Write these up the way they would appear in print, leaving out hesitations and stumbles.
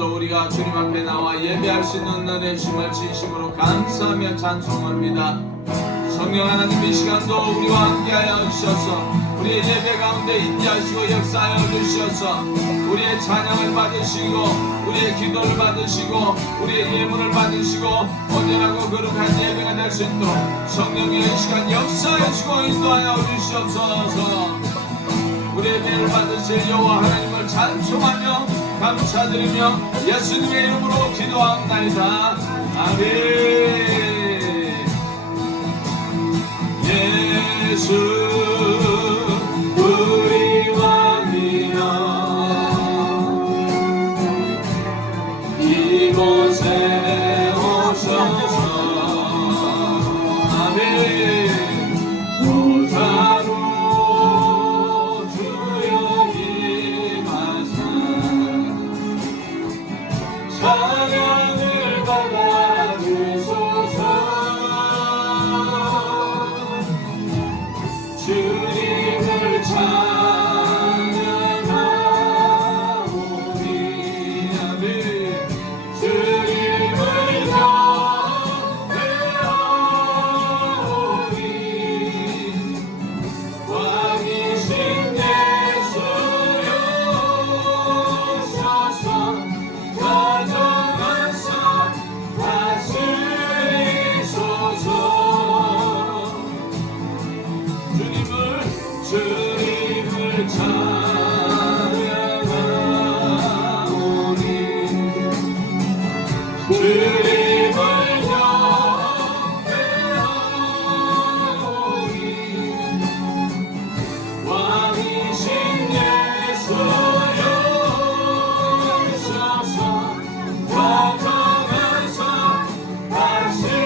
오늘도 우리가 주님 앞에 나와 예배할 수 있는 은혜의 주심을 진심으로 감사하며 찬송합니다. 성령 하나님, 이 시간도 우리와 함께하여 주셔서 우리의 예배 가운데 인도하시고 역사하여 주셔서 우리의 찬양을 받으시고 우리의 기도를 받으시고 우리의 예물을 받으시고 온전하고 거룩한 예배가 될 수 있도록 성령의 이 시간 역사하여 주시고 인도하여 주시옵소서. 우리의 예배를 받으실 여호와 하나님을 찬송하며 감사드리며 예수님의 이름으로 기도합나이다. 아멘. 예수 우리 왕이여 이곳에 오셔서 아멘. 보좌로 주여 임하사 찬양을 받아 주소서. 주님을 찬양하오니 아멘. 주님을 경배하오니 왕이신 예수여 오셔서 가정하사 다스리소서. 주님을 찬양하오니 주님을 경배하오니 왕이신 예수여 오셔서 가정하사 다스리소서.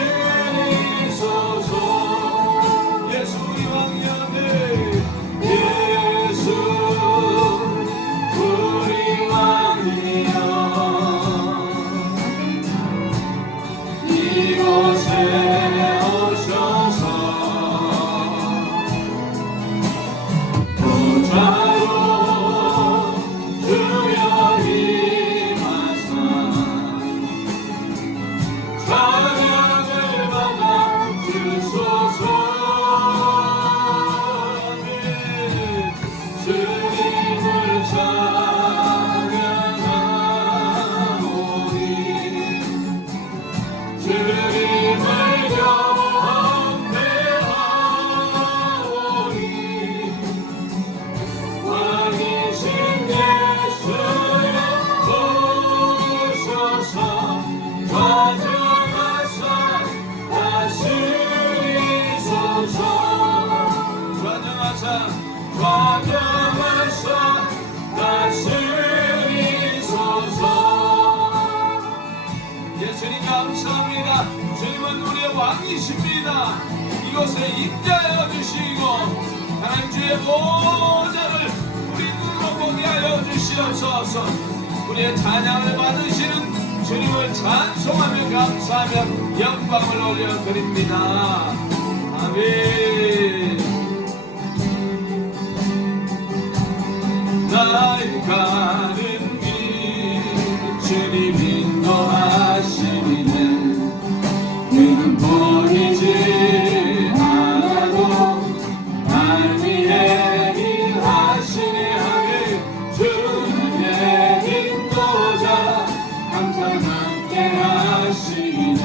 예수 우리 왕이여 예수 우리 왕이여 이곳에 오셔서 보좌로 주여 임하사 찬양을 받아 주소서. 주님을 찬양하오니 주님을 경배하오니 왕이신 예수여 오셔서 가정하사 다스리소서. 가정하사 다스리소서. 예수님 감사합니다. 주님은 우리의 왕이십니다. 이곳에 임재하여 주시고 하나님 주의 보좌를 우리 눈으로 보게 하여 주시옵소서. 우리의 찬양을 받으시는 주님을 찬송하며 감사하며 영광을 올려드립니다. 아멘. 나의 가는 길 주님 인도하시리네. 그는 보이지 않아도 날 위해 일하시네. 하늘 주의 인도자 항상 함께 하시네.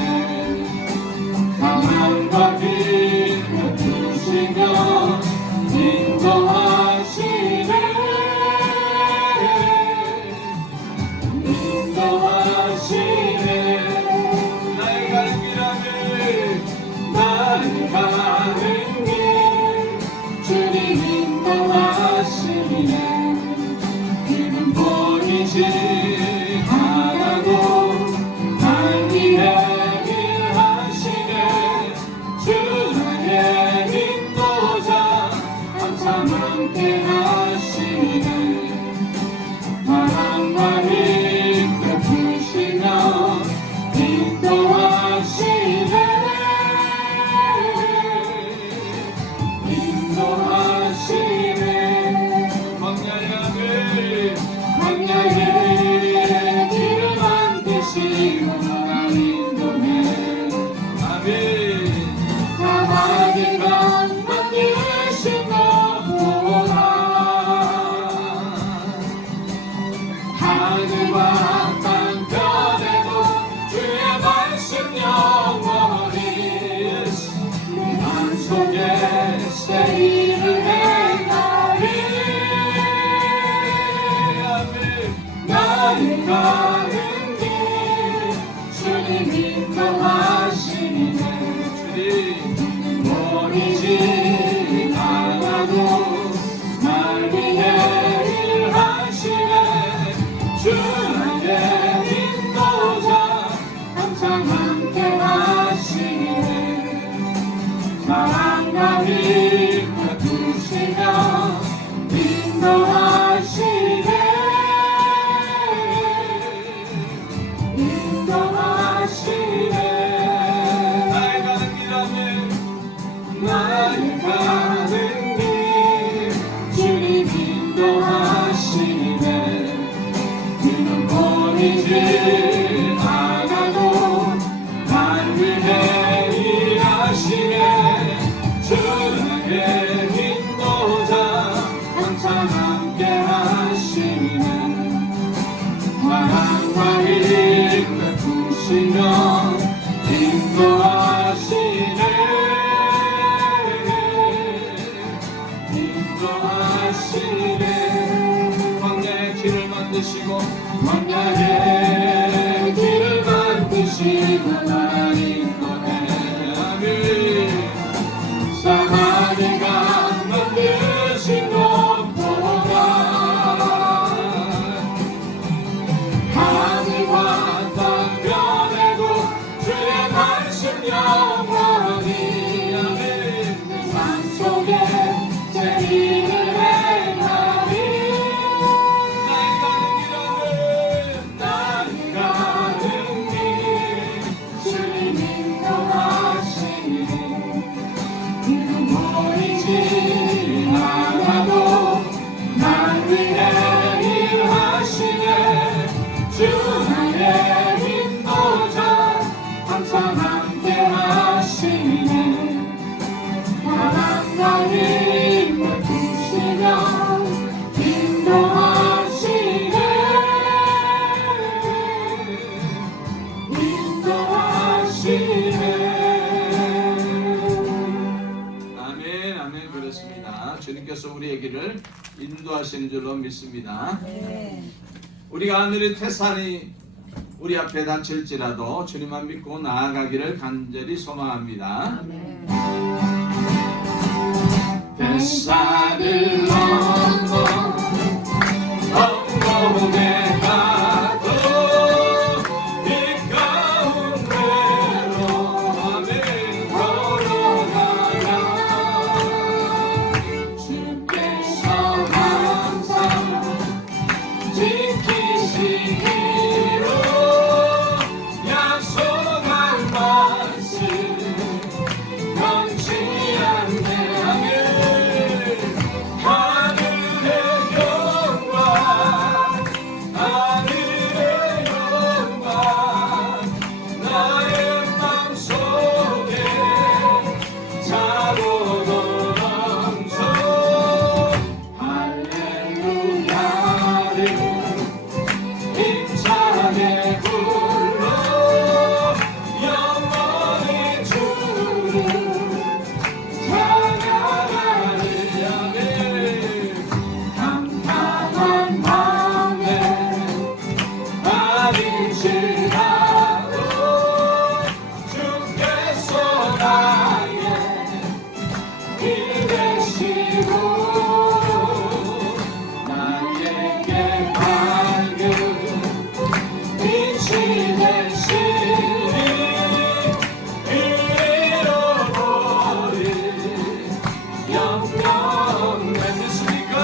가만과 빛을 주시며 인도하시네. 인도하시네. 하늘과 땅 변해도 주의 말씀 영원히 내 맘속에 세일을 행하리. 나를 가는 길 주님 인도하시네. 주님 버리지 않아도 날 위해 일하시네. 주 나의 인도자 항상 함께 하시네. 사랑과 힘을 두시며 인도하시네. 인도하시네. 나의 가는 길하면 나의 가는 길 주님 인도하시네. 그는 버리지 않아도 날 위해 일하시네. 주 나의 인도자 항상 함께 하시네. 사랑과 힘을 부시며 인도하시네. 인도하시네. 광야의 길을 만드시고 광야의 길을 만드시고 나를 인도해. 아멘. 사마리가 만드신 곳보다 하늘과 땅 변해도 주의 말씀 영원히. 아멘. 내 맘속에 세일을 행하리. 나의 가는 길 주님 인도하시네. 그는 버리지 않아도 날 위해 일하시네. 주 나의 인도자 항상 함께 하시네. 사랑과 힘을 주시며 인도하시네. 인도하시네. 아멘. 아멘. 그렇습니다. 주님께서 우리의 길을 인도하시는 줄로 믿습니다. 우리가 하늘의 태산이 우리 앞에 닥칠지라도 주님만 믿고 나아가기를 간절히 소망합니다. 태산을 넘어 험곡에 가도 이 가운데로 아멘 걸어가라. 주께서 항상 지키시기로 약속한 말씀 변치 않네. 아멘. 하늘의 영광 하늘의 영광 나의 맘속에 차고도 넘쳐. 할렐루야를 힘차게 불러 영원히 주를 찬양하리. 아멘. 감당한 마음에 아닐지라도 주께서 나의 길 되시고 나에게 밝은 빛이 되시니 잃어버린 영영 믿습니까?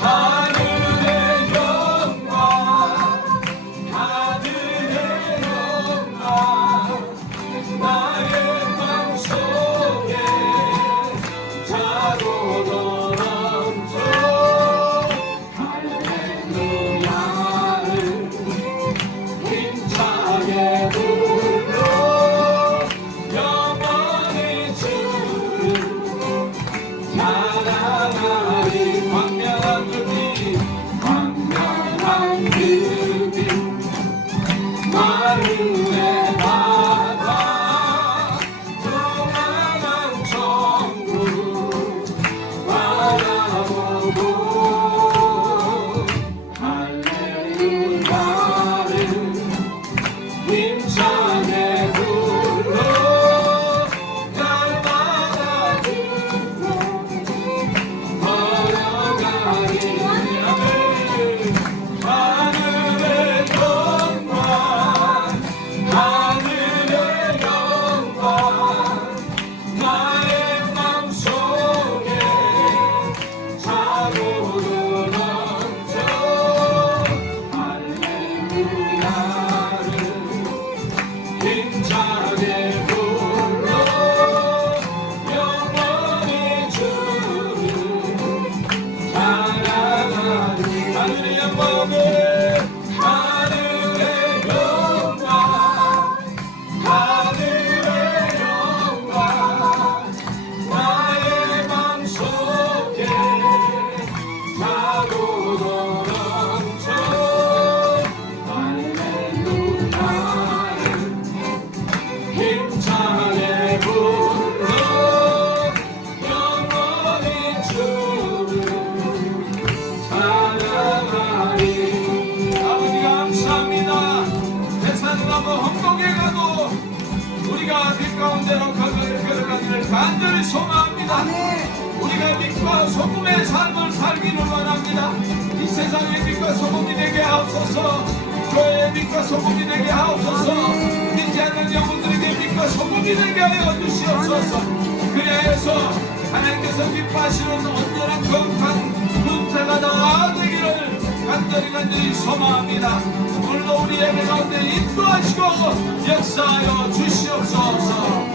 하늘의 영광 하늘의 영광 나의 맘속에 차고도 넘쳐. 할렐루야를 힘 마음의 바다 동안한 천국 바라보고 할렐루야를 힘차게 불러 날마다 걸어가리 하늘의 영광 하늘의 영광 나의 맘속에 자고로 넘쳐 할렐루야를 힘차게 불러 영원히 주를 찬양하리 하늘의 영광을 하늘의 영광 하늘의 영광 나의 맘속에 자고로 넘쳐 할렐루야를 힘차게 불러 영원히 주를 찬양하리 아버지 감사합니다 세상을 넘어 험곡에 가도 우리가 빛 가운데로 걸어가기를 간절히 소망합니다 우리가 빛과 소금의 삶을 살기를 원합니다 이 세상의 빛과 소금이 되게 하옵소서 교회의 빛과 소금이 되게 하옵소서 믿지 않는 영혼들에게 빛과 소금이 되게 하여 주시옵소서 그래서 하나님께서 기뻐하시는 온전한 거룩한 군자가 다 되기를 간절히 소망합니다 오늘도 우리 예배 가운데 인도하시고 역사하여 주시옵소서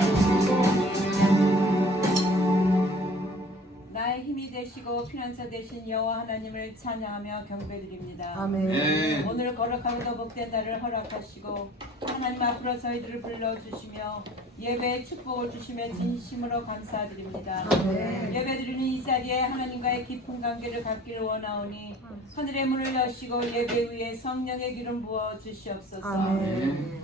나의 힘이 되시고 피난처 되신 여호와 하나님을 찬양하며 경배드립니다. 아멘. 오늘 거룩하고도 복된 날을 허락하시고 하나님 앞으로 저희들을 불러주시며 예배의 축복을 주시며 진심으로 감사드립니다. 예배드리는 이 자리에 하나님과의 깊은 관계를 갖기를 원하오니 하늘의 문을 여시고 예배 위에 성령의 기름 부어 주시옵소서.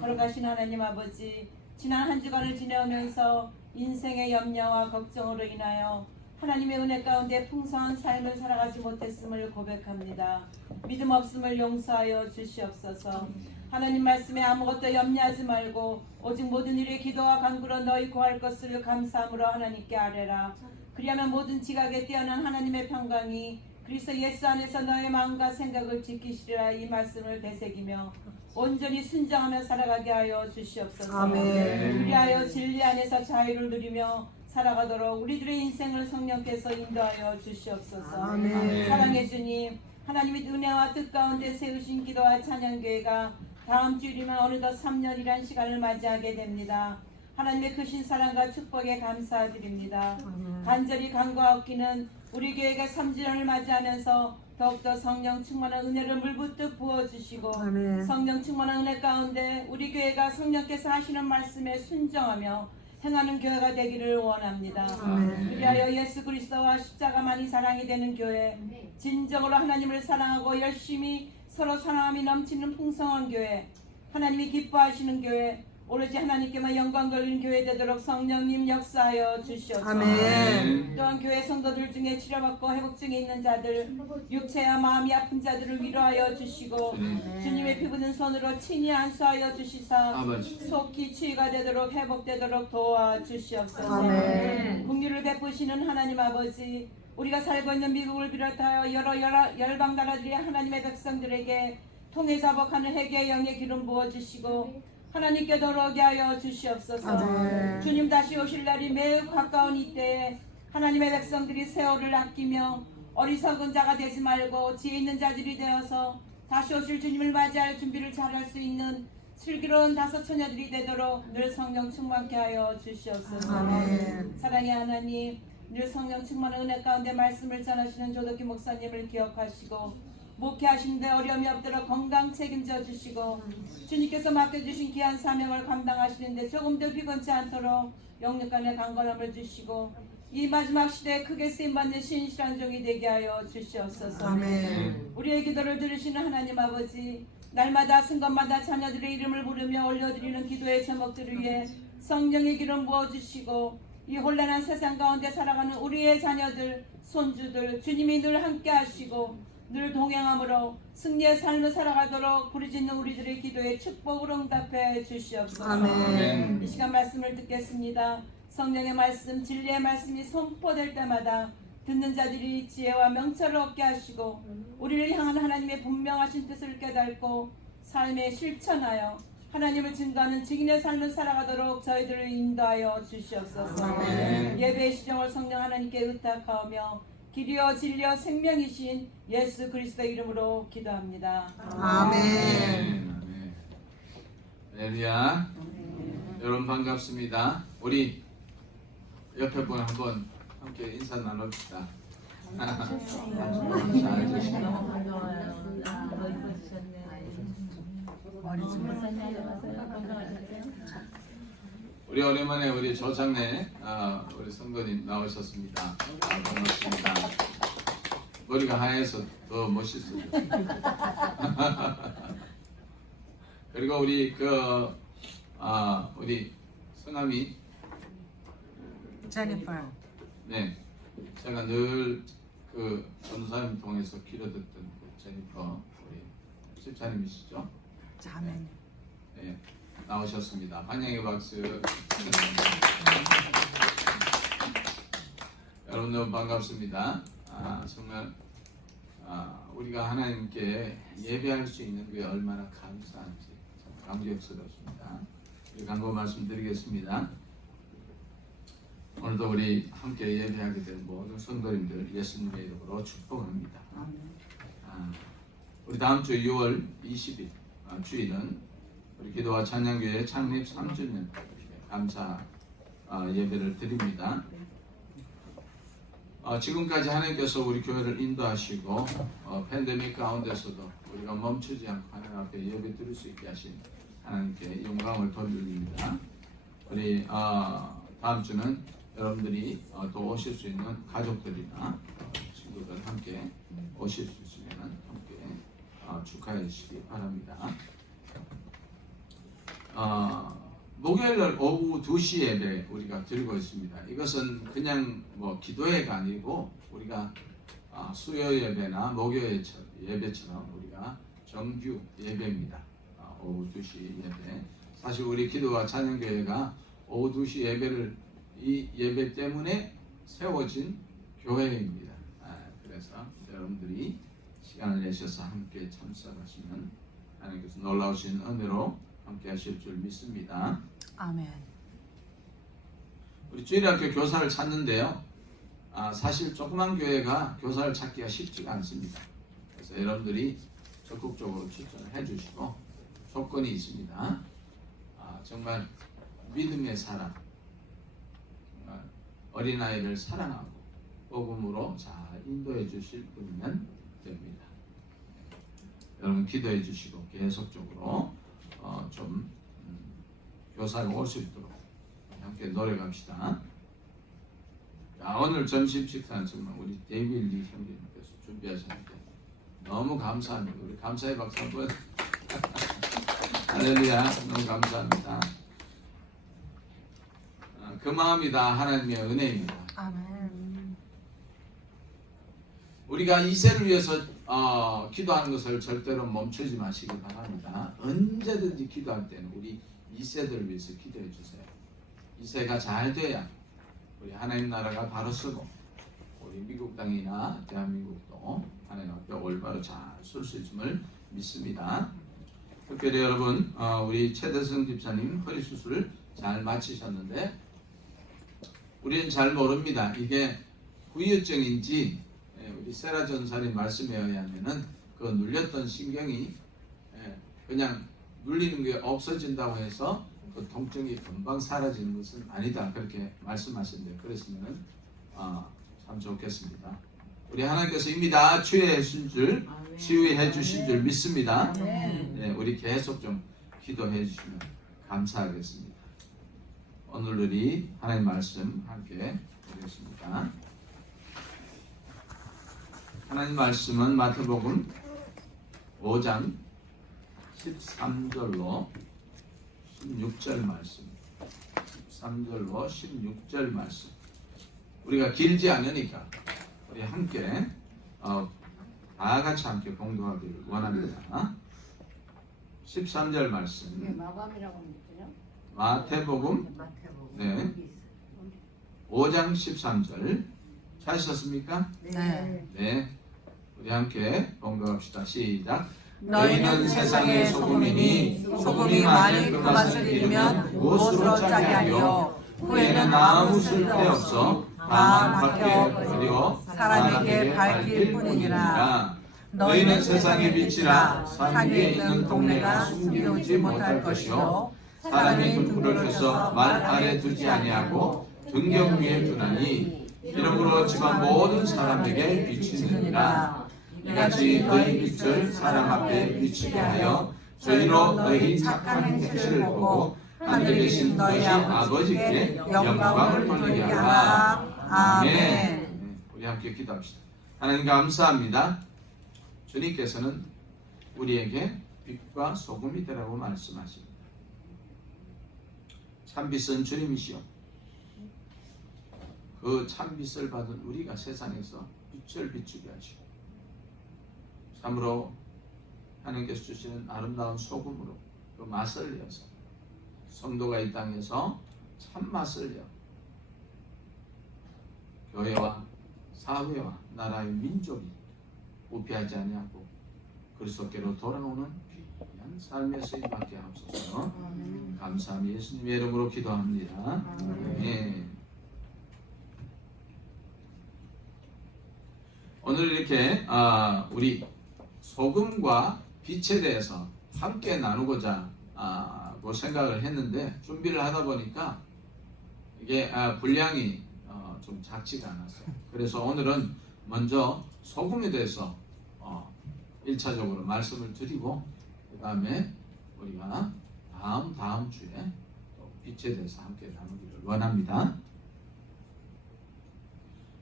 거룩하신 하나님 아버지 지난 한 주간을 지내오면서 인생의 염려와 걱정으로 인하여 하나님의 은혜 가운데 풍성한 삶을 살아가지 못했음을 고백합니다. 믿음 없음을 용서하여 주시옵소서. 하나님 말씀에 아무것도 염려하지 말고 오직 모든 일에 기도와 간구로 너희 구할 것을 감사함으로 하나님께 아뢰라. 그리하면 모든 지각에 뛰어난 하나님의 평강이 그리스도 예수 안에서 너의 마음과 생각을 지키시리라. 이 말씀을 되새기며 온전히 순종하며 살아가게 하여 주시옵소서. 아멘. 그리하여 진리 안에서 자유를 누리며 살아가도록 우리들의 인생을 성령께서 인도하여 주시옵소서. 아멘. 사랑해 주님, 하나님의 은혜와 뜻 가운데 세우신 기도와 찬양교회가 다음 주일이면 어느덧 3년이란 시간을 맞이하게 됩니다. 하나님의 크신 사랑과 축복에 감사드립니다. 간절히 간구하옵기는 우리 교회가 3주년을 맞이하면서 더욱더 성령 충만한 은혜를 물붓듯 부어주시고 아멘. 성령 충만한 은혜 가운데 우리 교회가 성령께서 하시는 말씀에 순종하며 행하는 교회가 되기를 원합니다. 그리하여 예수 그리스도와 십자가만이 사랑이 되는 교회, 진정으로 하나님을 사랑하고 열심히 서로 사랑함이 넘치는 풍성한 교회, 하나님이 기뻐하시는 교회, 오로지 하나님께만 영광 돌리는 교회 되도록 성령님 역사하여 주시옵소서. 아멘. 또한 교회 성도들 중에 치료받고 회복 중에 있는 자들, 육체와 마음이 아픈 자들을 위로하여 주시고 주님의 피부는 손으로 친히 안수하여 주시사 아버지. 속히 치유가 되도록 회복되도록 도와주시옵소서. 아멘. 긍휼을 베푸시는 하나님 아버지, 우리가 살고 있는 미국을 비롯하여 여러 열방 나라들의 하나님의 백성들에게 통해 자복하는 회개의 영의 기름 부어주시고 하나님께 돌아오게 하여 주시옵소서. 아멘. 주님 다시 오실 날이 매우 가까운 이때에 하나님의 백성들이 세월을 아끼며 어리석은 자가 되지 말고 지혜 있는 자들이 되어서 다시 오실 주님을 맞이할 준비를 잘할 수 있는 슬기로운 다섯 처녀들이 되도록 늘 성령 충만케 하여 주시옵소서. 아멘. 사랑의 하나님, 늘 성령 충만한 은혜 가운데 말씀을 전하시는 조덕기 목사님을 기억하시고 목회하시는데 어려움이 없도록 건강 책임져 주시고 주님께서 맡겨주신 귀한 사명을 감당하시는데 조금도 비건치 않도록 영육간의 강건함을 주시고 이 마지막 시대에 크게 쓰임받는 신실한 종이 되게 하여 주시옵소서. 아멘. 우리의 기도를 들으시는 하나님 아버지, 날마다 순간마다 자녀들의 이름을 부르며 올려드리는 기도의 제목들을 위해 성령의 기름 부어주시고 이 혼란한 세상 가운데 살아가는 우리의 자녀들, 손주들 주님이 늘 함께 하시고 늘 동행함으로 승리의 삶을 살아가도록 부르짖는 우리들의 기도에 축복으로 응답해 주시옵소서. 아멘. 이 시간 말씀을 듣겠습니다. 성령의 말씀, 진리의 말씀이 선포될 때마다 듣는 자들이 지혜와 명철을 얻게 하시고 우리를 향한 하나님의 분명하신 뜻을 깨닫고 삶에 실천하여 하나님을 증거하는 증인의 삶을 살아가도록 저희들을 인도하여 주시옵소서. 아멘. 예배의 시정을 성령 하나님께 의탁하오며 길이요 진리요 생명이신 예수 그리스도의 이름으로 기도합니다. 아멘. 할렐루야. 여러분 반갑습니다. 우리 옆에 분 한번 함께 인사 나눕시다. 잘 계시네요. 우리 오랜만에 우리 조장래 우리 성도님 나오셨습니다. 반갑습니다. 머리가 하얘서 더 멋있어요. 그리고 우리 우리 성함이 제니퍼. 네, 제가 늘 그 전도사님 통해서 기도듣던 그 제니퍼 우리 집사님이시죠? 자매. 네, 나오셨습니다. 환영의 박수. 여러분 너무 반갑습니다. 정말 우리가 하나님께 예배할 수 있는 게 얼마나 감사한지 참 감격스럽습니다. 우리 간구 말씀드리겠습니다. 오늘도 우리 함께 예배하게 된 모든 성도님들 예수님의 이름으로 축복합니다. 우리 다음 주 6월 20일 주일은 우리 기도와 찬양교회 창립 3주년 감사 예배를 드립니다. 지금까지 하나님께서 우리 교회를 인도하시고 팬데믹 가운데서도 우리가 멈추지 않고 하나님 앞에 예배 드릴 수 있게 하신 하나님께 영광을 돌립니다. 우리 다음 주는 여러분들이 또 오실 수 있는 가족들이나 친구들 함께 오실 수 있으면 함께 축하해 주시기 바랍니다. 목요일 오후 2시 예배 우리가 드리고 있습니다. 이것은 그냥 뭐 기도회가 아니고 우리가 수요 예배나 목요일 예배처럼 우리가 정규 예배입니다. 오후 2시 예배. 사실 우리 기도와 찬양교회가 오후 2시 예배를 이 예배 때문에 세워진 교회입니다. 그래서 여러분들이 시간을 내셔서 함께 참석하시면 하나님께서 놀라우신 은혜로 함께 하실 줄 믿습니다. 아멘. 우리 주일학교 교사를 찾는데요. 사실 조그만 교회가 교사를 찾기가 쉽지가 않습니다. 그래서 여러분들이 적극적으로 추천을 해주시고 조건이 있습니다. 정말 믿음의 사람, 어린아이를 사랑하고 복음으로 잘 인도해 주실 분이면 됩니다. 여러분 기도해 주시고 계속적으로 좀 교사가 올 수 있도록 함께 노력합시다. 오늘 점심 식사는 정말 우리 데이빌리 형제님께서 준비하셨는데 너무 감사합니다. 우리 감사의 박수 한번. 할렐루야. 너무 감사합니다. 그 마음이 다 하나님의 은혜입니다. 아멘. 우리가 이세를 위해서 기도하는 것을 절대로 멈추지 마시기 바랍니다. 언제든지 기도할 때는 우리 이세들을 위해서 기도해 주세요. 이세가 잘 돼야 우리 하나님 나라가 바로 서고 우리 미국 땅이나 대한민국도 하나님 앞에 올바로 잘 설 수 있음을 믿습니다. 특별히 여러분 우리 최대성 집사님 허리 수술을 잘 마치셨는데 우리는 잘 모릅니다. 이게 후유증인지 우리 세라 전사님 말씀에 의하면은 그 눌렸던 신경이 그냥 눌리는 게 없어진다고 해서 그 통증이 금방 사라지는 것은 아니다 그렇게 말씀하신대요. 그랬으면은 참 좋겠습니다. 우리 하나님께서 이미 다 치유해 줄 치유해 주신 줄 믿습니다. 네, 우리 계속 좀 기도해 주시면 감사하겠습니다. 오늘 우리 하나님 말씀 함께 보겠습니다. 하나님 말씀은 마태복음 5장 13절로 16절 말씀. 13절로 16절 말씀. 우리가 길지 않으니까 우리 함께 다 같이 함께 공부하기를 원합니다. 13절 말씀. 마감이라고 하면 마태복음 네. 5장 13절. 찾으셨습니까? 네. 네. 우리 함께 공부합시다. 시작. 너희는 세상의 소금이니 소금이 만일 그 맛을 잃으면 무엇으로 짜게 하리요. 후에는 아무 쓸데없어 다만 밖에 버리고 사람에게 밝힐 뿐이니라. 너희는 세상의 빛이라. 산 위에 있는 동네가 숨기지 못할 것이요 사람이 등불을 켜서 말 아래 두지 아니하고 등경 위에 두나니 이러므로 집안 모든 사람에게 비치느니라. 이같이 너희 빛을 사람 앞에 비치게 하여 저희로 너희 착한 행실을 보고 하늘에 계신 너희 아버지께 영광을 돌리게 하라. 아멘. 우리 함께 기도합시다. 하나님 감사합니다. 주님께서는 우리에게 빛과 소금이 되라고 말씀하십니다. 참빛은 주님이시오. 그 참빛을 받은 우리가 세상에서 빛을 비추게 하시고 참으로 하나님께서 주시는 아름다운 소금으로 그 맛을 내어서 성도가 이 땅에서 참맛을 내어 교회와 사회와 나라의 민족이 부패하지 아니하고 그리스도께로 돌아오는 귀한 삶의 쓰임받게 하옵소서. 감사합니다. 예수님의 이름으로 기도합니다. 네. 오늘 이렇게 우리 소금과 빛에 대해서 함께 나누고자 생각을 했는데 준비를 하다 보니까 이게 분량이 좀 작지가 않았어요. 그래서 오늘은 먼저 소금에 대해서 1차적으로 말씀을 드리고 그 다음에 우리가 다음 주에 또 빛에 대해서 함께 나누기를 원합니다.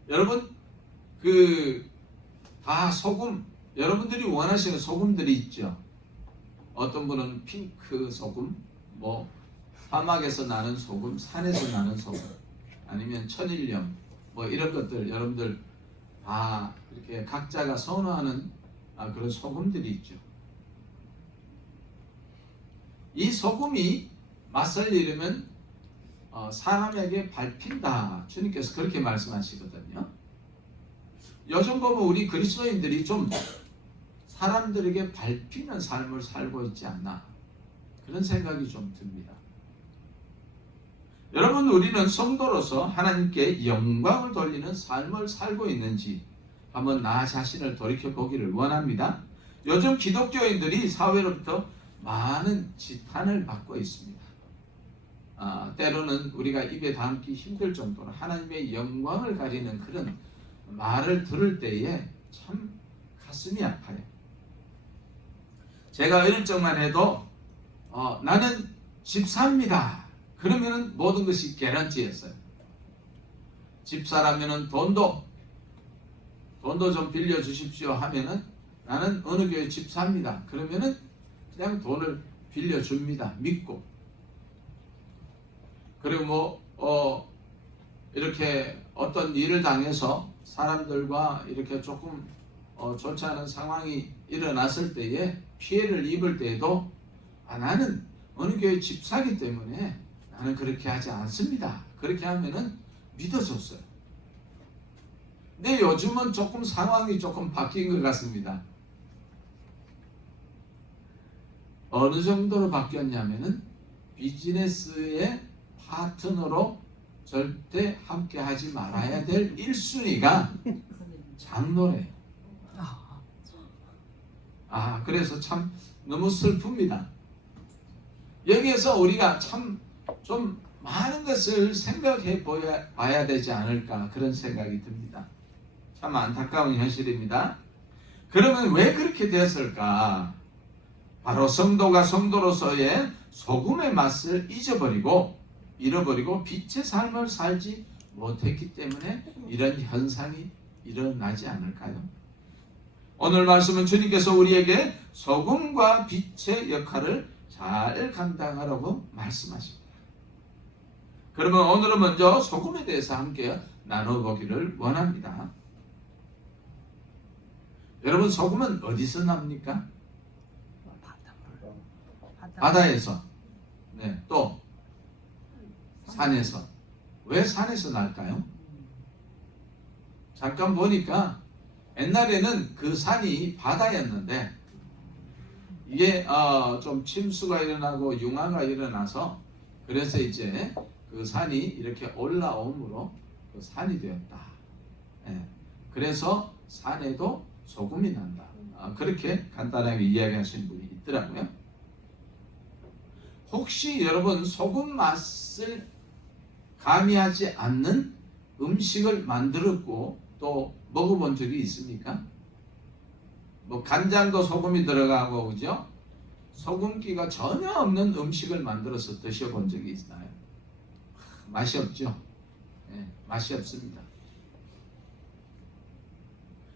여러분 다 소금, 여러분들이 원하시는 소금들이 있죠. 어떤 분은 핑크 소금, 사막에서 나는 소금, 산에서 나는 소금, 아니면 천일염, 이런 것들 여러분들 다 이렇게 각자가 선호하는 그런 소금들이 있죠. 이 소금이 맛을 잃으면 사람에게 밟힌다. 주님께서 그렇게 말씀하시거든요. 요즘 보면 우리 그리스도인들이 좀 사람들에게 밟히는 삶을 살고 있지 않나 그런 생각이 좀 듭니다. 여러분 우리는 성도로서 하나님께 영광을 돌리는 삶을 살고 있는지 한번 나 자신을 돌이켜보기를 원합니다. 요즘 기독교인들이 사회로부터 많은 지탄을 받고 있습니다. 때로는 우리가 입에 담기 힘들 정도로 하나님의 영광을 가리는 그런 말을 들을 때에 참 가슴이 아파요. 제가 어릴 적만 해도 나는 집사입니다. 그러면은 모든 것이 개런티였어요. 집사라면은 돈도 좀 빌려주십시오 하면은 나는 어느 교회 집사입니다. 그러면은 그냥 돈을 빌려줍니다. 믿고. 그리고 이렇게 어떤 일을 당해서 사람들과 이렇게 조금 좋지 않은 상황이 일어났을 때에 피해를 입을 때에도 나는 어느 교회 집사기 때문에 나는 그렇게 하지 않습니다. 그렇게 하면은 믿어줬어요. 근데 요즘은 조금 상황이 조금 바뀐 것 같습니다. 어느 정도로 바뀌었냐면은 비즈니스의 파트너로 절대 함께 하지 말아야 될 1순위가 장로래요. 그래서 참 너무 슬픕니다. 여기에서 우리가 참 좀 많은 것을 생각해 봐야 되지 않을까 그런 생각이 듭니다. 참 안타까운 현실입니다. 그러면 왜 그렇게 되었을까? 바로 성도가 성도로서의 소금의 맛을 잊어버리고 잃어버리고 빛의 삶을 살지 못했기 때문에 이런 현상이 일어나지 않을까요? 오늘 말씀은 주님께서 우리에게 소금과 빛의 역할을 잘 감당하라고 말씀하십니다. 그러면 오늘은 먼저 소금에 대해서 함께 나눠보기를 원합니다. 여러분, 소금은 어디서 납니까? 바다에서. 네, 또 산에서. 왜 산에서 날까요? 잠깐 보니까 옛날에는 그 산이 바다였는데 이게 좀 침수가 일어나고 융화가 일어나서 그래서 이제 그 산이 이렇게 올라옴으로 그 산이 되었다. 예. 그래서 산에도 소금이 난다. 그렇게 간단하게 이야기하시는 분이 있더라고요. 혹시 여러분 소금 맛을 가미하지 않는 음식을 만들었고 또 먹어본 적이 있습니까? 뭐 간장도 소금이 들어가고 그죠? 소금기가 전혀 없는 음식을 만들어서 드셔본 적이 있나요? 맛이 없죠? 네, 맛이 없습니다.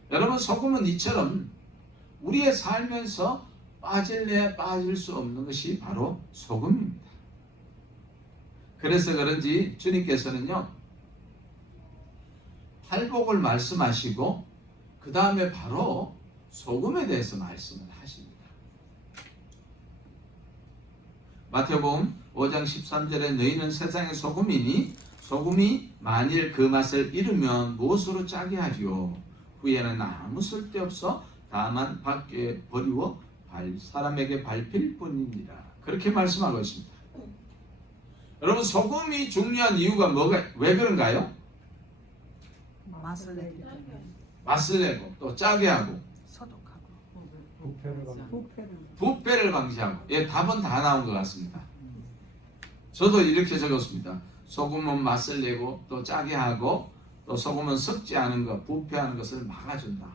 여러분, 소금은 이처럼 우리의 삶에서 빠질래야 빠질 수 없는 것이 바로 소금입니다. 그래서 그런지 주님께서는요, 팔복을 말씀하시고 그 다음에 바로 소금에 대해서 말씀을 하십니다. 마태복음 5장 13절에 너희는 세상의 소금이니 소금이 만일 그 맛을 잃으면 무엇으로 짜게 하리요? 후에는 아무 쓸데없어 다만 밖에 버리워 사람에게 밟힐 뿐이니라. 그렇게 말씀하고 있습니다. 여러분, 소금이 중요한 이유가 왜 그런가요? 맛을 내고 또 짜게 하고 소독하고 부패를 방지하고. 예, 답은 다 나온 것 같습니다. 저도 이렇게 적었습니다. 소금은 맛을 내고 또 짜게 하고 또 소금은 썩지 않은 것, 부패하는 것을 막아준다.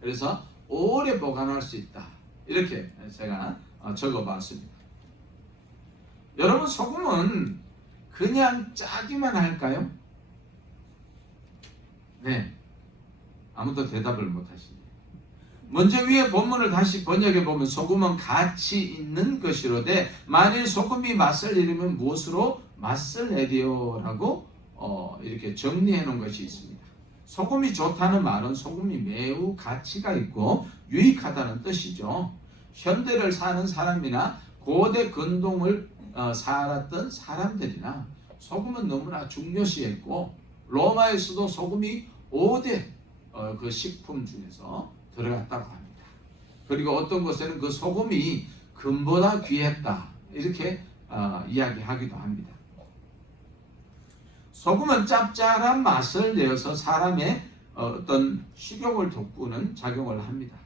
그래서 오래 보관할 수 있다. 이렇게 제가 적어봤습니다. 여러분, 소금은 그냥 짜기만 할까요? 네, 아무도 대답을 못하시네요. 먼저 위에 본문을 다시 번역해 보면 소금은 가치 있는 것이로되 만일 소금이 맛을 잃으면 무엇으로 맛을 내리오라고 이렇게 정리해 놓은 것이 있습니다. 소금이 좋다는 말은 소금이 매우 가치가 있고 유익하다는 뜻이죠. 현대를 사는 사람이나 고대 근동을 살았던 사람들이나 소금은 너무나 중요시했고 로마에서도 소금이 5대 그 식품 중에서 들어갔다고 합니다. 그리고 어떤 곳에는 그 소금이 금보다 귀했다 이렇게 이야기하기도 합니다. 소금은 짭짤한 맛을 내어서 사람의 어떤 식욕을 돋구는 작용을 합니다.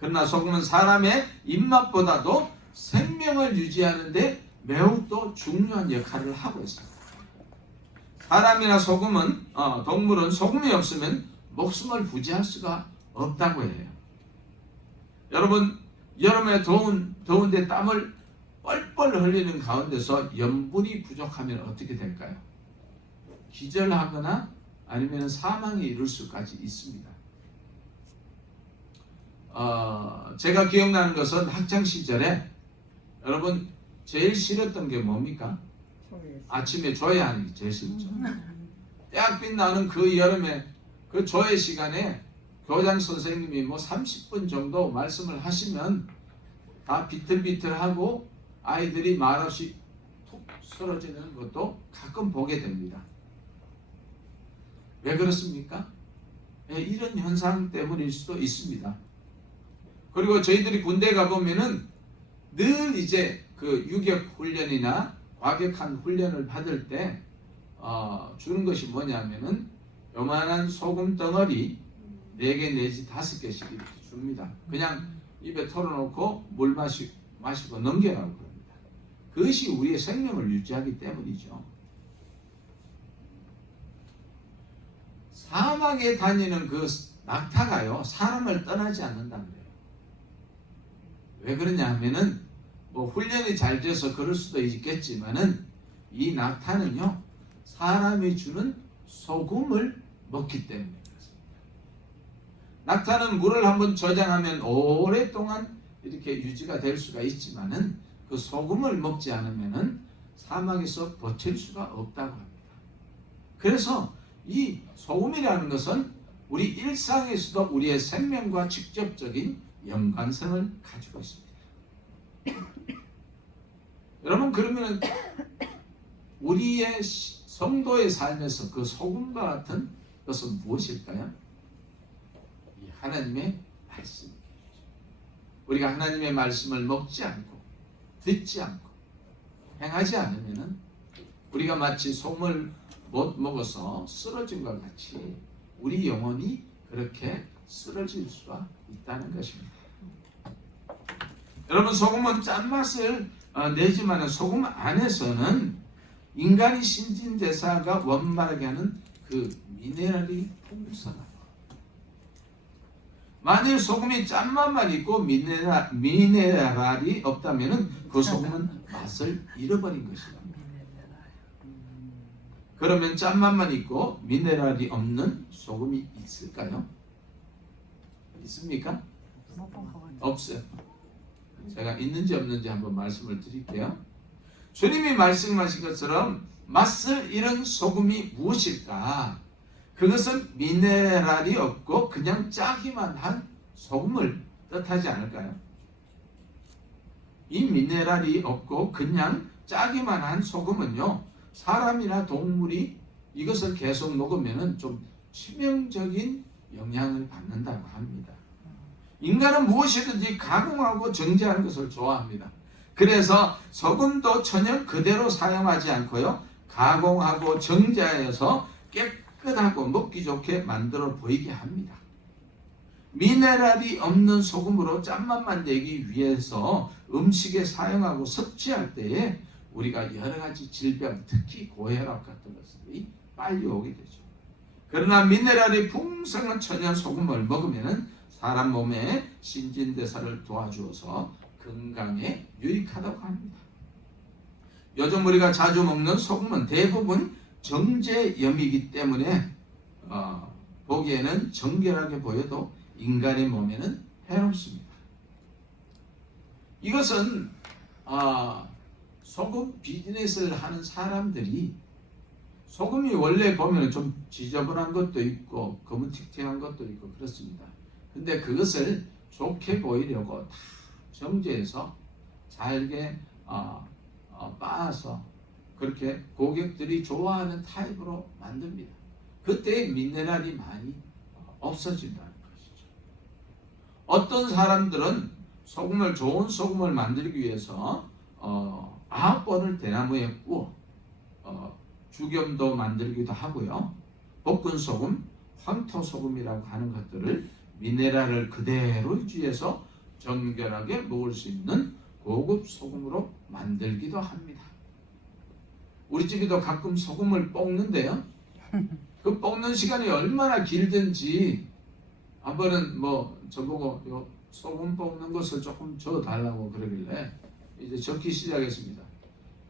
그러나 소금은 사람의 입맛보다도 생명을 유지하는 데 매우 또 중요한 역할을 하고 있습니다. 사람이나 동물은 소금이 없으면 목숨을 부지할 수가 없다고 해요. 여러분, 여름에 더운데 땀을 뻘뻘 흘리는 가운데서 염분이 부족하면 어떻게 될까요? 기절하거나 아니면 사망에 이를 수까지 있습니다. 제가 기억나는 것은 학창시절에 여러분 제일 싫었던 게 뭡니까? 아침에 조회하는 게 제일 싫죠. 떼약빛 나는 그 여름에 그 조회 시간에 교장 선생님이 30분 정도 말씀을 하시면 다 비틀비틀하고 아이들이 말없이 툭 쓰러지는 것도 가끔 보게 됩니다. 왜 그렇습니까? 이런 현상 때문일 수도 있습니다. 그리고 저희들이 군대 가보면은 늘 이제 그 유격 훈련이나 과격한 훈련을 받을 때 주는 것이 뭐냐면은 요만한 소금 덩어리 4개 내지 5개씩 이렇게 줍니다. 그냥 입에 털어놓고 물 마시고 넘겨라고 그럽니다. 그것이 우리의 생명을 유지하기 때문이죠. 사막에 다니는 그 낙타가요, 사람을 떠나지 않는다는 거예요. 왜 그러냐 하면은 훈련이 잘 돼서 그럴 수도 있겠지만은 이 낙타는요 사람이 주는 소금을 먹기 때문에 그렇습니다. 낙타는 물을 한번 저장하면 오랫동안 이렇게 유지가 될 수가 있지만은 그 소금을 먹지 않으면은 사막에서 버틸 수가 없다고 합니다. 그래서 이 소금이라는 것은 우리 일상에서도 우리의 생명과 직접적인 연관성을 가지고 있습니다. 여러분, 그러면 우리의 성도의 삶에서 그 소금과 같은 것은 무엇일까요? 이 하나님의 말씀입니다. 우리가 하나님의 말씀을 먹지 않고 듣지 않고 행하지 않으면 우리가 마치 소금을 못 먹어서 쓰러진 것 같이 우리 영혼이 그렇게 쓰러질 수가 있다는 것입니다. 여러분, 소금은 짠맛을 내지만 소금 안에서는 인간이 신진대사가 원활하게 하는 그 미네랄이 풍성합니다. 만일 소금이 짠맛만 있고 미네랄이 없다면 그 소금은 맛을 잃어버린 것이다. 그러면 짠맛만 있고 미네랄이 없는 소금이 있을까요? 있습니까? 없어요. 제가 있는지 없는지 한번 말씀을 드릴게요. 주님이 말씀하신 것처럼 맛을 잃은 소금이 무엇일까? 그것은 미네랄이 없고 그냥 짜기만 한 소금을 뜻하지 않을까요? 이 미네랄이 없고 그냥 짜기만 한 소금은요, 사람이나 동물이 이것을 계속 먹으면 좀 치명적인 영향을 받는다고 합니다. 인간은 무엇이든지 가공하고 정제하는 것을 좋아합니다. 그래서 소금도 천연 그대로 사용하지 않고요, 가공하고 정제해서 깨끗하고 먹기 좋게 만들어 보이게 합니다. 미네랄이 없는 소금으로 짠맛만 내기 위해서 음식에 사용하고 섭취할 때에 우리가 여러 가지 질병, 특히 고혈압 같은 것들이 빨리 오게 되죠. 그러나 미네랄이 풍성한 천연 소금을 먹으면 사람 몸의 신진대사를 도와주어서 건강에 유익하다고 합니다. 요즘 우리가 자주 먹는 소금은 대부분 정제염이기 때문에 보기에는 정결하게 보여도 인간의 몸에는 해롭습니다. 이것은 소금 비즈니스를 하는 사람들이 소금이 원래 보면 좀 지저분한 것도 있고 거무튀튀한 것도 있고 그렇습니다. 근데 그것을 좋게 보이려고 다 정제해서 잘게 빻아서 그렇게 고객들이 좋아하는 타입으로 만듭니다. 그때 미네랄이 많이 없어진다는 것이죠. 어떤 사람들은 소금을, 좋은 소금을 만들기 위해서 9번을 대나무에 구워 죽염도 만들기도 하고요, 볶은 소금, 황토소금이라고 하는 것들을 미네랄을 그대로 유지해서 정결하게 먹을 수 있는 고급 소금으로 만들기도 합니다. 우리 집에도 가끔 소금을 볶는데요, 그 볶는 시간이 얼마나 길든지 한 번은 저보고 요 소금 볶는 것을 조금 줘달라고 그러길래 이제 적기 시작했습니다.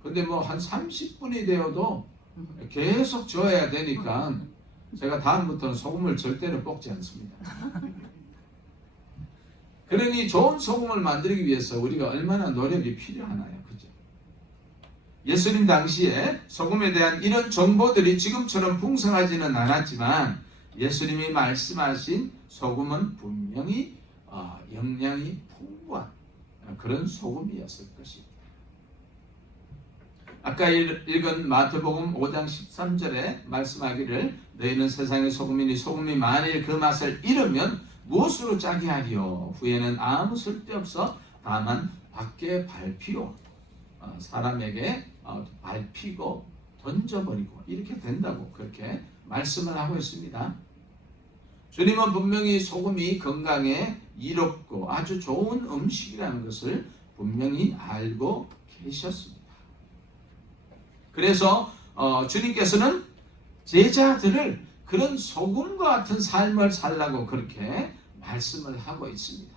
근데 한 30분이 되어도 계속 줘야 되니까 제가 다음부터는 소금을 절대로 볶지 않습니다. 그러니 좋은 소금을 만들기 위해서 우리가 얼마나 노력이 필요하나요? 그죠? 예수님 당시에 소금에 대한 이런 정보들이 지금처럼 풍성하지는 않았지만 예수님이 말씀하신 소금은 분명히 영양이 풍부한 그런 소금이었을 것입니다. 아까 읽은 마태복음 5장 13절에 말씀하기를 너희는 세상의 소금이니 소금이 만일 그 맛을 잃으면 무엇으로 짜게 하리요? 후에는 아무 쓸데없어 다만 밖에 밟히고 사람에게 밟히고 던져버리고 이렇게 된다고 그렇게 말씀을 하고 있습니다. 주님은 분명히 소금이 건강에 이롭고 아주 좋은 음식이라는 것을 분명히 알고 계셨습니다. 그래서 주님께서는 제자들을 그런 소금과 같은 삶을 살라고 그렇게 말씀을 하고 있습니다.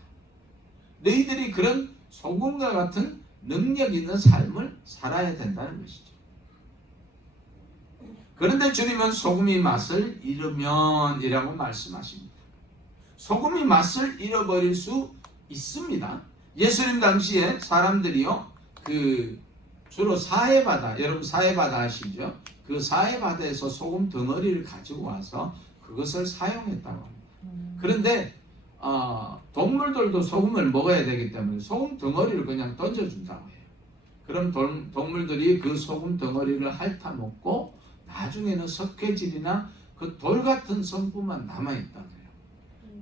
너희들이 그런 소금과 같은 능력 있는 삶을 살아야 된다는 것이죠. 그런데 주님은 소금이 맛을 잃으면 이라고 말씀하십니다. 소금이 맛을 잃어버릴 수 있습니다. 예수님 당시에 사람들이요, 주로 사해바다, 여러분 사해바다 아시죠? 그 사해바다에서 소금 덩어리를 가지고 와서 그것을 사용했다고 합니다. 그런데 동물들도 소금을 먹어야 되기 때문에 소금 덩어리를 그냥 던져준다고 해요. 그럼 동물들이 그 소금 덩어리를 핥아먹고 나중에는 석회질이나 그 돌 같은 성분만 남아있다고 해요.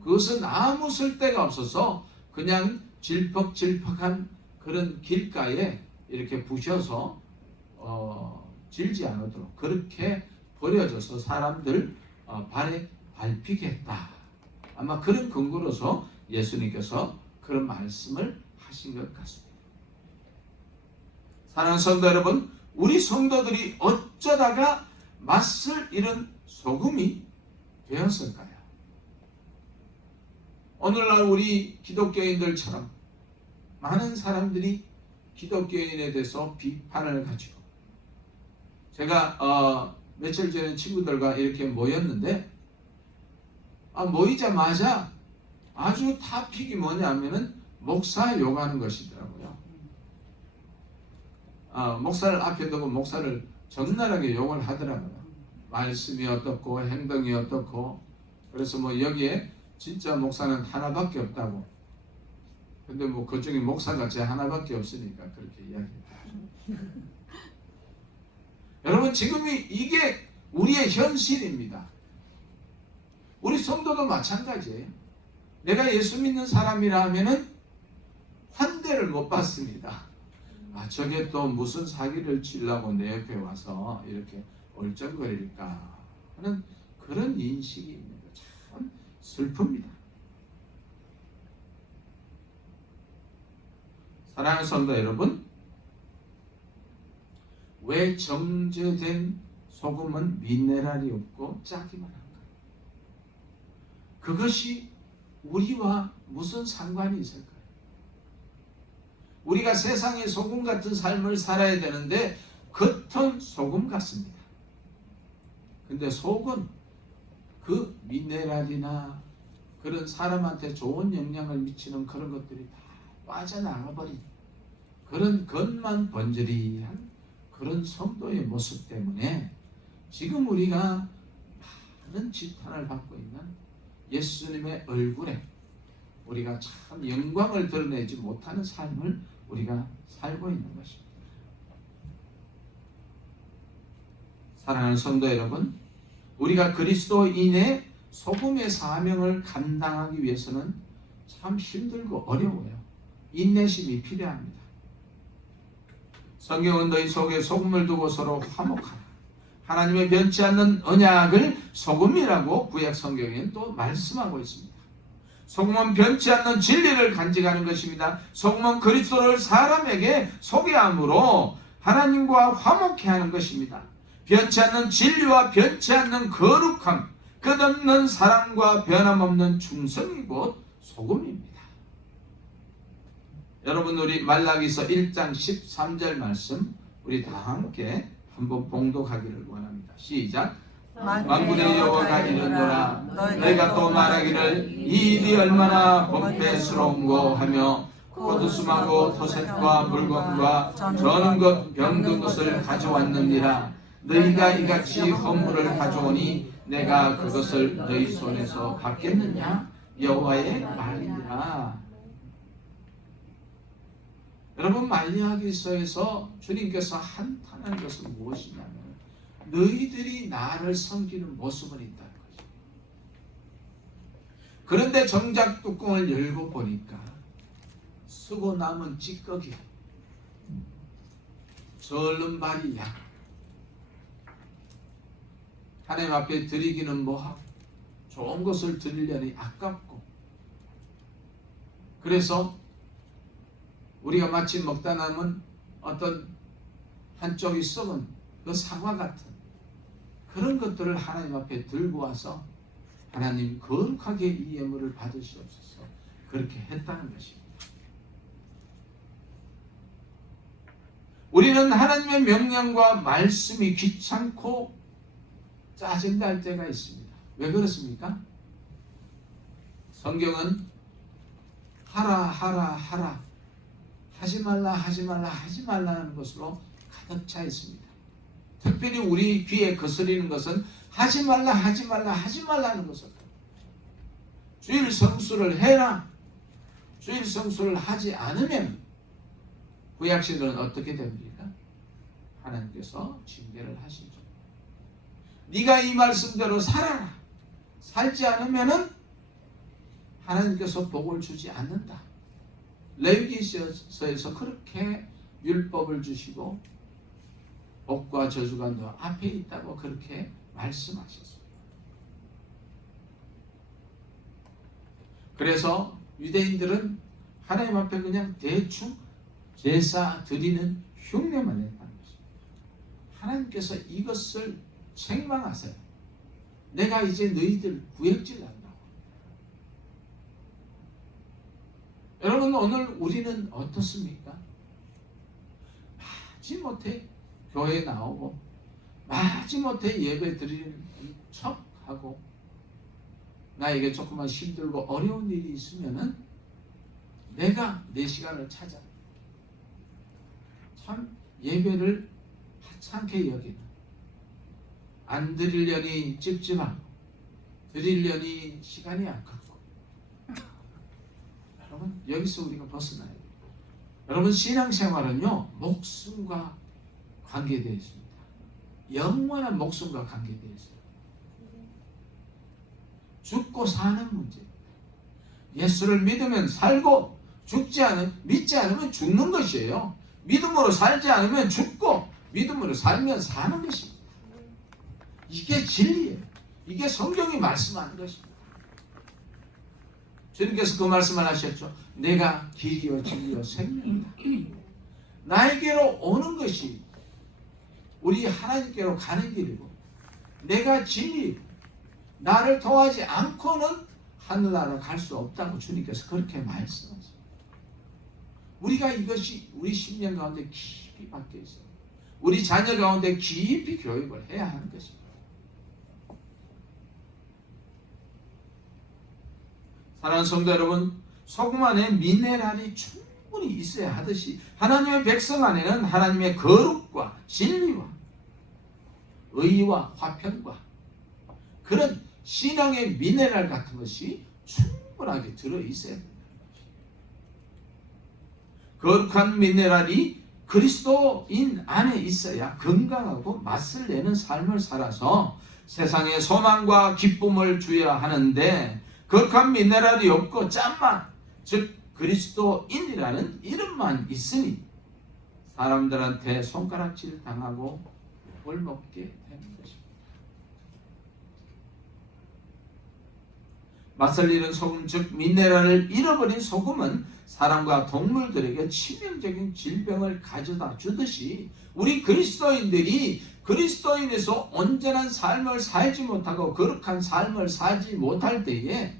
그것은 아무 쓸데가 없어서 그냥 질퍽질퍽한 그런 길가에 이렇게 부셔서 질지 않도록 그렇게 버려져서 사람들 발에 밟히게 했다. 아마 그런 근거로서 예수님께서 그런 말씀을 하신 것 같습니다. 사랑하는 성도 여러분, 우리 성도들이 어쩌다가 맛을 잃은 소금이 되었을까요? 오늘날 우리 기독교인들처럼 많은 사람들이 기독교인에 대해서 비판을 가지고, 제가 며칠 전에 친구들과 이렇게 모였는데 모이자마자 아주 타픽이 뭐냐면은 목사 욕하는 것이더라고요. 목사를 앞에 두고 목사를 적나라하게 욕을 하더라고요. 말씀이 어떻고 행동이 어떻고. 그래서 뭐 여기에 진짜 목사는 하나밖에 없다고. 근데 뭐 그중에 목사가 제 하나밖에 없으니까 그렇게 이야기했죠. 여러분, 지금 이게 우리의 현실입니다. 우리 성도도 마찬가지예요. 내가 예수 믿는 사람이라 하면은 환대를 못 받습니다. 저게 또 무슨 사기를 치려고 내 옆에 와서 이렇게 얼쩡거릴까 하는 그런 인식이 있는 거 참 슬픕니다. 사랑하는 성도 여러분, 왜 정제된 소금은 미네랄이 없고 짜기만 한가? 그것이 우리와 무슨 상관이 있을까요? 우리가 세상의 소금 같은 삶을 살아야 되는데 겉은 소금 같습니다. 근데 속은 그 미네랄이나 그런 사람한테 좋은 영향을 미치는 그런 것들이 다 빠져나가버린 그런 겉만 번저리한 그런 성도의 모습 때문에 지금 우리가 많은 지탄을 받고 있는 예수님의 얼굴에 우리가 참 영광을 드러내지 못하는 삶을 우리가 살고 있는 것입니다. 사랑하는 성도 여러분, 우리가 그리스도인의 소금의 사명을 감당하기 위해서는 참 힘들고 어려워요. 인내심이 필요합니다. 성경은 너희 속에 소금을 두고 서로 화목하라. 하나님의 변치 않는 언약을 소금이라고 구약 성경에는 또 말씀하고 있습니다. 소금은 변치 않는 진리를 간직하는 것입니다. 소금은 그리스도를 사람에게 소개함으로 하나님과 화목해 하는 것입니다. 변치 않는 진리와 변치 않는 거룩함, 끝없는 사랑과 변함없는 충성이 곧 소금입니다. 여러분, 우리 말라기서 1장 13절 말씀 우리 다 함께 한번 봉독하기를 원합니다. 시작. 만군의 여호와가 이르노라, 너희가 또 말하기를 이 일이 얼마나 번패스러운고 하며 포도수하고 토셋과 물건과 저는 것 병든 것을 가져왔느니라. 너희가 이같이 허물을 가져오니 내가 그것을 너희 손에서 받겠느냐? 여호와의 말이니라. 여러분, 말라기서에서 주님께서 한탄한 것은 무엇이냐면 너희들이 나를 섬기는 모습은 있다는 거죠. 그런데 정작 뚜껑을 열고 보니까 쓰고 남은 찌꺼기, 절른 발이 양, 하나님 앞에 드리기는 뭐하고 좋은 것을 드리려니 아깝고, 그래서 우리가 마치 먹다 남은 어떤 한쪽이 썩은 그 사과 같은 그런 것들을 하나님 앞에 들고 와서 하나님 거룩하게 이 예물을 받으시옵소서 그렇게 했다는 것입니다. 우리는 하나님의 명령과 말씀이 귀찮고 짜증날 때가 있습니다. 왜 그렇습니까? 성경은 하라 하라 하라, 하지 말라 하지 말라 하지 말라는 것으로 가득 차 있습니다. 특별히 우리 귀에 거스리는 것은 하지 말라 하지 말라 하지 말라는 것을. 주일 성수를 해라. 주일 성수를 하지 않으면 구약시대는 어떻게 됩니까? 하나님께서 징계를 하시죠. 네가 이 말씀대로 살아라. 살지 않으면은 하나님께서 복을 주지 않는다. 레위기서에서 그렇게 율법을 주시고 복과 저주가 너 앞에 있다고 그렇게 말씀하셨어요. 그래서 유대인들은 하나님 앞에 그냥 대충 제사 드리는 흉내만 했다는 것입니다. 하나님께서 이것을 책망하세요. 내가 이제 너희들 구역질 한다고. 여러분, 오늘 우리는 어떻습니까? 마지못해 교회 나오고 마지못해 예배 드리는 척하고 나에게 조금만 힘들고 어려운 일이 있으면은 내가 내 시간을 찾아 참 예배를 하찮게 여기는, 안 드리려니 찝찝하고 드리려니 시간이 아깝고. 여러분, 여기서 우리가 벗어나야 돼요. 여러분, 신앙생활은요 목숨과 관계되어 있습니다. 영원한 목숨과 관계되어 있어요. 죽고 사는 문제입니다. 예수를 믿으면 살고 믿지 않으면 죽는 것이에요. 믿음으로 살지 않으면 죽고 믿음으로 살면 사는 것입니다. 이게 진리예요. 이게 성경이 말씀하는 것입니다. 주님께서 그 말씀을 하셨죠. 내가 길이요 진리요 생명이다. 나에게로 오는 것이 우리 하나님께로 가는 길이고, 내가 진리이고 나를 통하지 않고는 하늘나라로 갈 수 없다고 주님께서 그렇게 말씀하십니다. 우리가 이것이 우리 심령 가운데 깊이 박혀 있어요. 우리 자녀 가운데 깊이 교육을 해야 하는 것입니다. 사랑하는 성도 여러분, 소금 안에 미네랄이 충분히 있어야 하듯이 하나님의 백성 안에는 하나님의 거룩과 진리와 의와 화평과 그런 신앙의 미네랄 같은 것이 충분하게 들어있어야 됩니다. 거룩한 미네랄이 그리스도인 안에 있어야 건강하고 맛을 내는 삶을 살아서 세상에 소망과 기쁨을 주어야 하는데, 거룩한 미네랄이 없고 짠맛, 즉 그리스도인이라는 이름만 있으니 사람들한테 손가락질 당하고 욕을 먹게 되는 것입니다. 맛을 잃은 소금, 즉 미네랄을 잃어버린 소금은 사람과 동물들에게 치명적인 질병을 가져다 주듯이 우리 그리스도인들이 그리스도인에서 온전한 삶을 살지 못하고 거룩한 삶을 살지 못할 때에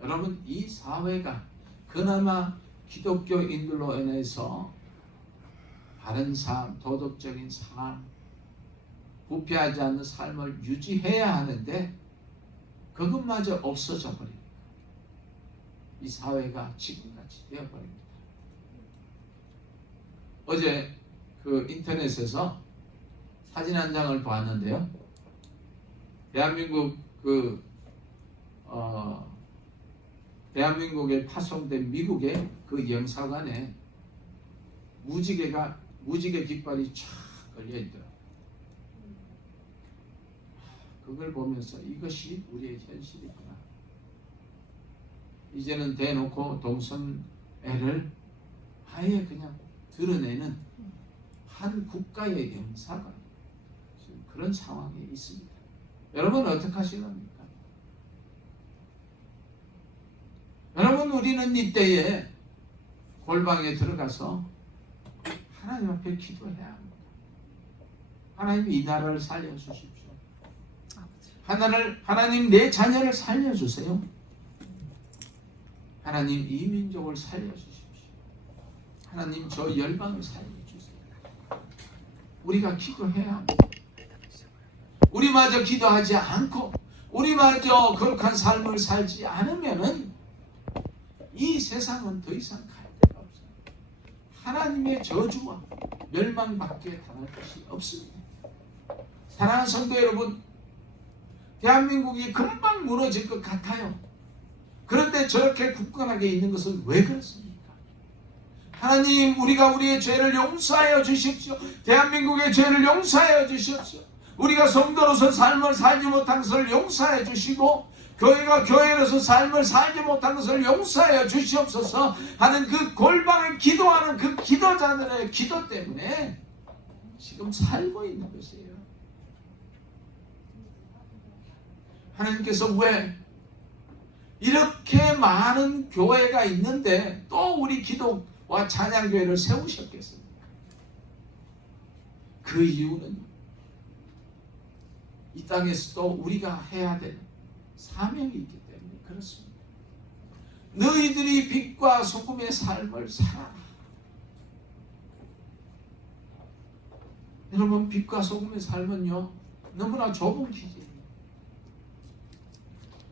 여러분, 이 사회가 그나마 기독교인들로 인해서 바른 삶, 도덕적인 삶, 부패하지 않는 삶을 유지해야 하는데 그것마저 없어져 버립니다. 이 사회가 지금같이 되어버립니다. 어제 그 인터넷에서 사진 한 장을 보았는데요. 대한민국에 파송된 미국의 그 영사관에 무지개 깃발이 쫙 걸려있더라고요. 그걸 보면서 이것이 우리의 현실이구나. 이제는 대놓고 동성애를 아예 그냥 드러내는 한 국가의 영사관, 그런 상황이 있습니다. 여러분, 어떻게 하시렵니까? 여러분, 우리는 이때에 골방에 들어가서 하나님 앞에 기도해야 합니다. 하나님, 이 나라를 살려주십시오. 하나님, 내 자녀를 살려주세요. 하나님, 이 민족을 살려주십시오. 하나님, 저 열방을 살려주세요. 우리가 기도해야 합니다. 우리마저 기도하지 않고 우리마저 거룩한 삶을 살지 않으면은 이 세상은 더 이상 갈 데가 없어요. 하나님의 저주와 멸망밖에 당할 것이 없습니다. 사랑하는 성도 여러분, 대한민국이 금방 무너질 것 같아요. 그런데 저렇게 굳건하게 있는 것은 왜 그렇습니까? 하나님, 우리가 우리의 죄를 용서하여 주십시오. 대한민국의 죄를 용서하여 주십시오. 우리가 성도로서 삶을 살지 못한 것을 용서해 주시고 교회가 교회로서 삶을 살지 못한 것을 용서하여 주시옵소서 하는 그 골방에 기도하는 그 기도자들의 기도 때문에 지금 살고 있는 것이에요. 하나님께서 왜 이렇게 많은 교회가 있는데 또 우리 기도와 찬양교회를 세우셨겠습니까? 그 이유는 이 땅에서 또 우리가 해야 될 사명이 있기 때문에 그렇습니다. 너희들이 빛과 소금의 삶을 살아라. 여러분, 빛과 소금의 삶은요 너무나 좁은 길이에요.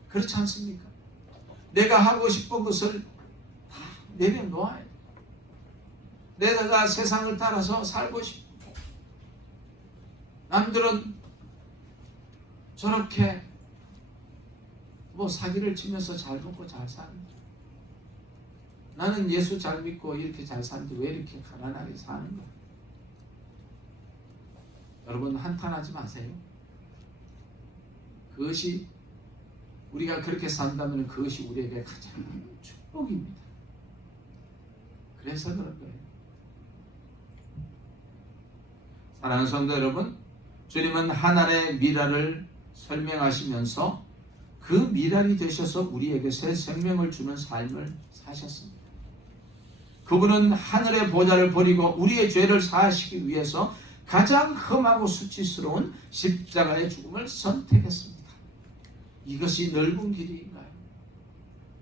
그렇지 않습니까? 내가 하고 싶은 것을 다 내려놓아야 돼. 내가 세상을 따라서 살고 싶고 남들은 저렇게 뭐 사기를 치면서 잘 먹고 잘 사는, 나는 예수 잘 믿고 이렇게 잘 사는데 왜 이렇게 가난하게 사는 거야? 여러분, 한탄하지 마세요. 그것이 우리가 그렇게 산다면 그것이 우리에게 가장 축복입니다. 그래서 그런 거예요. 사랑하는 성도 여러분, 주님은 하늘의 미랄을 설명하시면서 그 미랄이 되셔서 우리에게 새 생명을 주는 삶을 사셨습니다. 그분은 하늘의 보좌를 버리고 우리의 죄를 사하시기 위해서 가장 험하고 수치스러운 십자가의 죽음을 선택했습니다. 이것이 넓은 길인가요?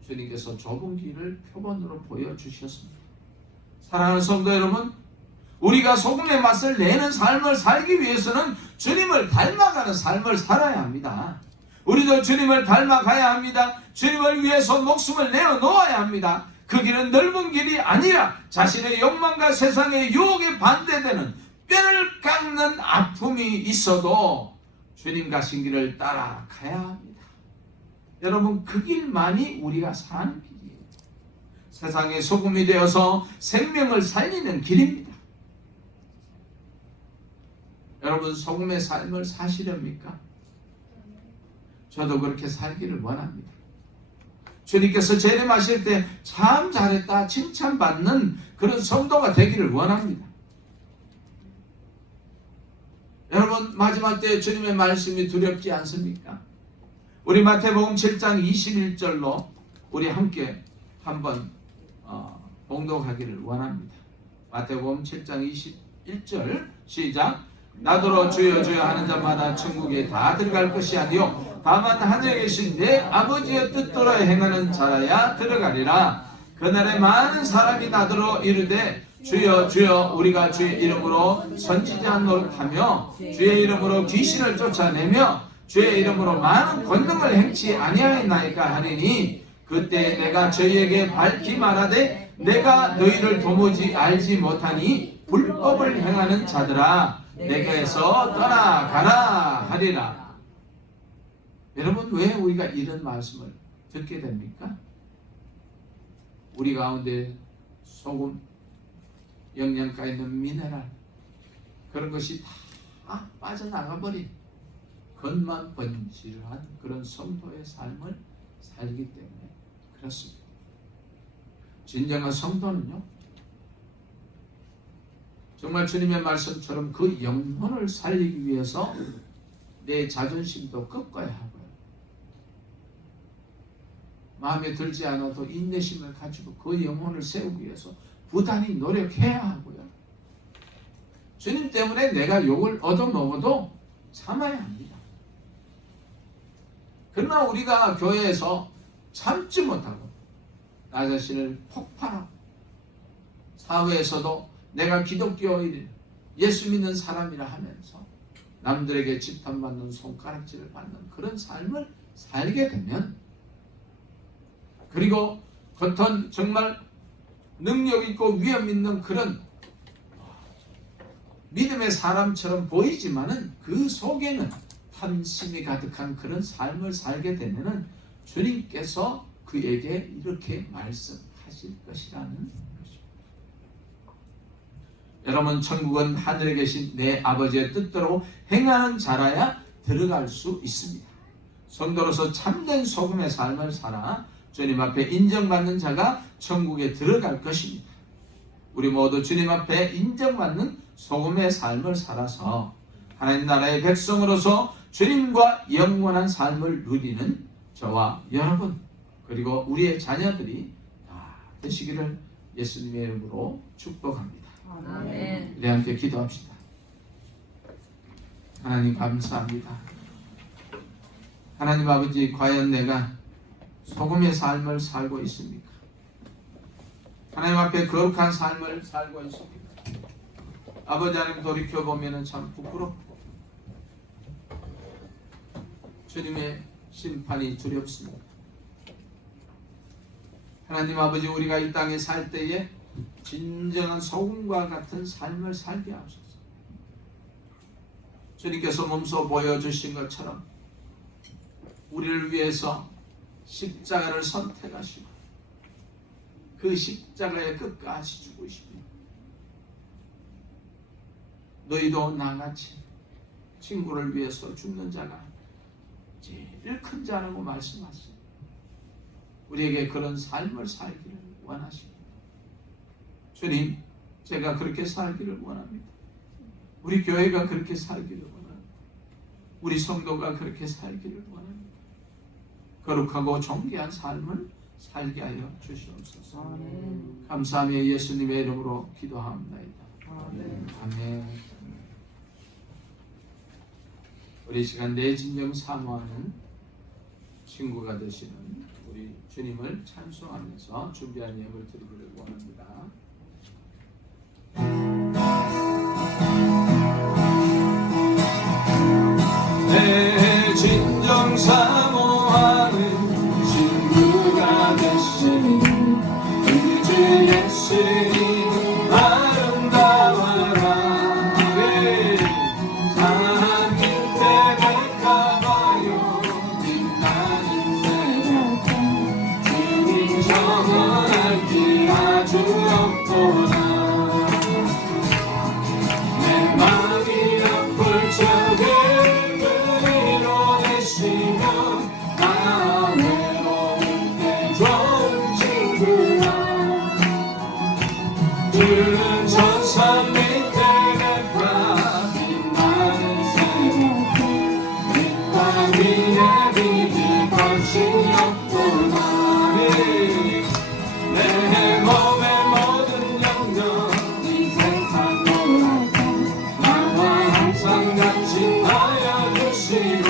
주님께서 좁은 길을 표본으로 보여주셨습니다. 사랑하는 성도 여러분, 우리가 소금의 맛을 내는 삶을 살기 위해서는 주님을 닮아가는 삶을 살아야 합니다. 우리도 주님을 닮아가야 합니다. 주님을 위해서 목숨을 내어놓아야 합니다. 그 길은 넓은 길이 아니라 자신의 욕망과 세상의 유혹에 반대되는 뼈를 깎는 아픔이 있어도 주님 가신 길을 따라가야 합니다. 여러분, 그 길만이 우리가 사는 길이에요. 세상의 소금이 되어서 생명을 살리는 길입니다. 여러분, 소금의 삶을 사시렵니까? 저도 그렇게 살기를 원합니다. 주님께서 재림하실 때 참 잘했다 칭찬받는 그런 성도가 되기를 원합니다. 여러분, 마지막 때 주님의 말씀이 두렵지 않습니까? 우리 마태복음 7장 21절로 우리 함께 한번 봉독하기를 원합니다. 마태복음 7장 21절 시작. 나더러 주여 주여 하는 자마다 천국에 다 들어갈 것이 아니요 다만 하늘에 계신 내 아버지의 뜻대로 행하는 자라야 들어가리라. 그날에 많은 사람이 나더러 이르되 주여 주여 우리가 주의 이름으로 선지자 노릇하며 주의 이름으로 귀신을 쫓아내며 주의 이름으로 많은 권능을 행치 아니하였나이까 하리니 그때 내가 저희에게 밝히 말하되 내가 너희를 도무지 알지 못하니 불법을 행하는 자들아 내게서 떠나가라 하리라. 여러분, 왜 우리가 이런 말씀을 듣게 됩니까? 우리 가운데 소금, 영양가 있는 미네랄, 그런 것이 다 빠져나가 버린 겉만 번지르한 그런 성도의 삶을 살기 때문에 그렇습니다. 진정한 성도는요, 정말 주님의 말씀처럼 그 영혼을 살리기 위해서 내 자존심도 꺾어야 하고요. 마음에 들지 않아도 인내심을 가지고 그 영혼을 세우기 위해서 부단히 노력해야 하고요. 주님 때문에 내가 욕을 얻어먹어도 참아야 합니다. 그러나 우리가 교회에서 참지 못하고 나 자신을 폭발하고 사회에서도 내가 기독교인 예수 믿는 사람이라 하면서 남들에게 지탄받는 손가락질을 받는 그런 삶을 살게 되면, 그리고 겉은 정말 능력 있고 위험 있는 그런 믿음의 사람처럼 보이지만은 그 속에는 탐심이 가득한 그런 삶을 살게 되면은 주님께서 그에게 이렇게 말씀하실 것이라는 것입니다. 여러분, 천국은 하늘에 계신 내 아버지의 뜻대로 행하는 자라야 들어갈 수 있습니다. 성도로서 참된 소금의 삶을 살아 주님 앞에 인정받는 자가 천국에 들어갈 것입니다. 우리 모두 주님 앞에 인정받는 소금의 삶을 살아서 하나님 나라의 백성으로서 주님과 영원한 삶을 누리는 저와 여러분, 그리고 우리의 자녀들이 다 되시기를 예수님의 이름으로 축복합니다. 아멘. 우리 함께 기도합시다. 하나님 감사합니다. 하나님 아버지, 과연 내가 소금의 삶을 살고 있습니까? 하나님 앞에 거룩한 삶을 살고 있습니까? 아버지 하나님, 돌이켜보면 참 부끄럽고 주님의 심판이 두렵습니다. 하나님 아버지, 우리가 이 땅에 살 때에 진정한 소금과 같은 삶을 살게 하소서. 주님께서 몸소 보여주신 것처럼 우리를 위해서 십자가를 선택하시고 그 십자가의 끝까지 죽으시며, 너희도 나같이 친구를 위해서 죽는 자가 제일 큰 자라고 말씀하시고 우리에게 그런 삶을 살기를 원하십니다. 주님, 제가 그렇게 살기를 원합니다. 우리 교회가 그렇게 살기를 원합니다. 우리 성도가 그렇게 살기를 원합니다. 거룩하고 존귀한 삶을 살게 하여 주시옵소서. 아멘. 감사하며 예수님의 이름으로 기도합니다. 아멘. 아멘. 우리 시간 내 진정 사모하는 친구가 되시는 우리 주님을 찬송하면서 준비한 예물 드리기를 원합니다. 내 진정 사모하는 친구가 되시는 우리 주 예수님 아름다워라. 산 밑에 갈까봐요 빛나는 새벽, 주님 정원할 길 아주 없구나. 내 마음이 아플 적에 위로되시며 나 외로울 때 좋은 친구야. 붉은 천산 밑에 뵙다 빛나는 새벽, 빛과 위에 빛이 것이 없구나. 내 몸의 모든 영역 이 세상으로 나와 항상 같이 하여 주시고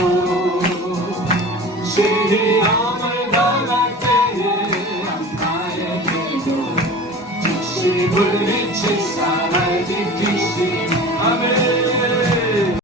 시리 어머